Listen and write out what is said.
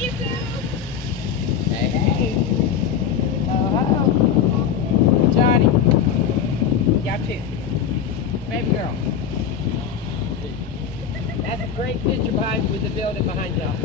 you too. Hey, hey. Johnny. Y'all too. Baby girl. That's a great picture behind with the building behind y'all.